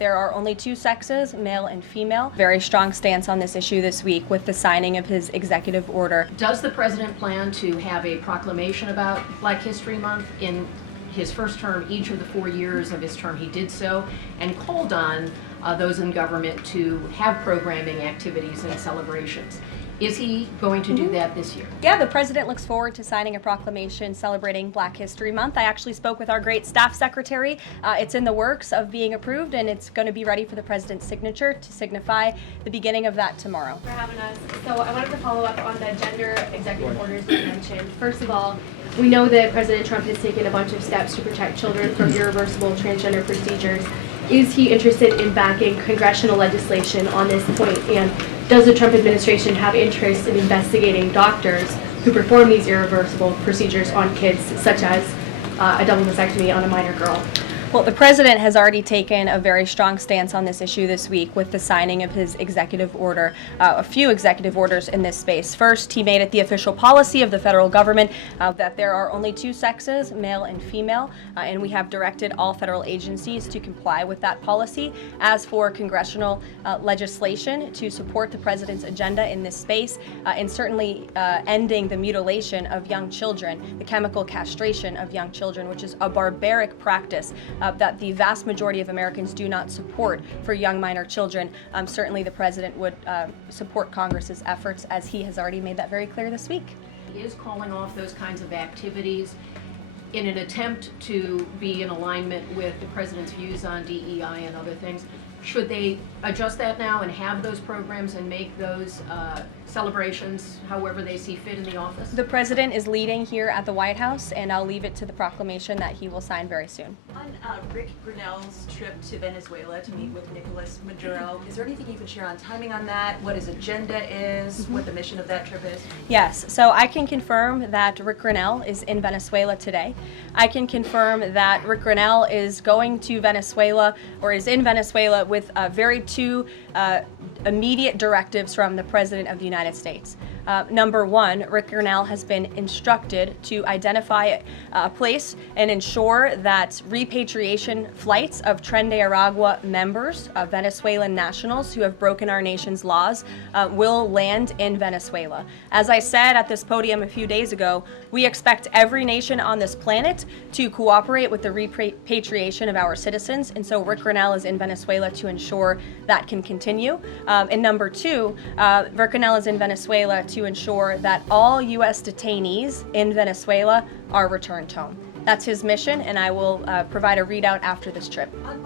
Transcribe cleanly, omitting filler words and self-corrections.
There are only two sexes, male and female. Very strong stance on this issue this week with the signing of his executive order. Does the president plan to have a proclamation about Black History Month? In his first term, each of the 4 years of his term, he did so and called on those in government to have programming activities and celebrations. Is he going to do that this year? Yeah, the president looks forward to signing a proclamation celebrating Black History Month. I actually spoke with our great staff secretary. It's in the works of being approved, and it's going to be ready for the president's signature to signify the beginning of that tomorrow. For having us. So I wanted to follow up on the gender executive orders you mentioned. First of all, we know that President Trump has taken a bunch of steps to protect children from irreversible transgender procedures. Is he interested in backing congressional legislation on this point? And does the Trump administration have interest in investigating doctors who perform these irreversible procedures on kids, such as a double mastectomy on a minor girl? Well, the president has already taken a very strong stance on this issue this week with the signing of his executive order, a few executive orders in this space. First, he made it the official policy of the federal government that there are only two sexes, male and female, and we have directed all federal agencies to comply with that policy. As for congressional legislation to support the president's agenda in this space, and certainly ending the mutilation of young children, the chemical castration of young children, which is a barbaric practice that the vast majority of Americans do not support for young minor children. Certainly the president would support Congress's efforts, as he has already made that very clear this week. He is calling off those kinds of activities in an attempt to be in alignment with the president's views on DEI and other things. Should they adjust that now and have those programs and make those celebrations however they see fit in the office? The president is leading here at the White House, and I'll leave it to the proclamation that he will sign very soon. On Rick Grenell's trip to Venezuela to meet with Nicolas Maduro, is there anything you can share on timing on that, what his agenda is, what the mission of that trip is? Yes, so I can confirm that Rick Grenell is in Venezuela today. I can confirm that Rick Grenell is going to Venezuela, or is in Venezuela, with two immediate directives from the President of the United States. Number one, Rick Grenell has been instructed to identify a place and ensure that repatriation flights of Tren de Aragua members, Venezuelan nationals who have broken our nation's laws, will land in Venezuela. As I said at this podium a few days ago, we expect every nation on this planet to cooperate with the repatriation of our citizens, and so Rick Grenell is in Venezuela to ensure that can continue. And number two, Rick Grenell is in Venezuela to ensure that all U.S. detainees in Venezuela are returned home. That's his mission, and I will provide a readout after this trip.